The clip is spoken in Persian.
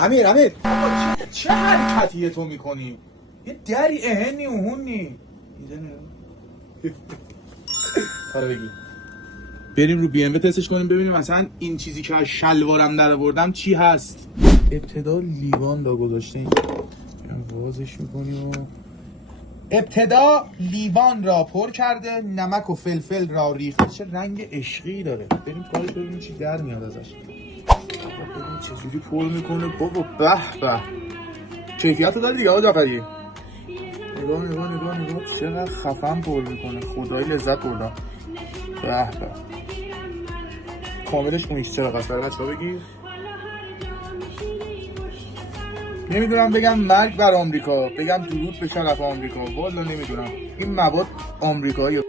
امیر چه حرکتیه تو میکنی؟ یه دری اهنی اونی کارو بگی بریم رو بی ام تستش کنیم ببینیم مثلا این چیزی که از شلوارم در آوردم چی هست. ابتدا لیوان را گذاشتیم، وازش میکنیم و ابتدا لیوان را پر کرده، نمک و فلفل را ریخته. چه رنگ عشقی داره. بریم کارش ببینیم چی در میاد ازش. ببین چجوری پر میکنه بابا. به به کیفیت رو داره دیگه آقا جعفری. نگاه چقدر خفن پر میکنه. خدایی لذت بردم. به به کاملش اونیش چرا قصد برای بچه ها بگیر. نمیدونم بگم مرگ بر آمریکا، بگم درود به شرف آمریکا، والا نمیدونم. این مواد آمریکاییه.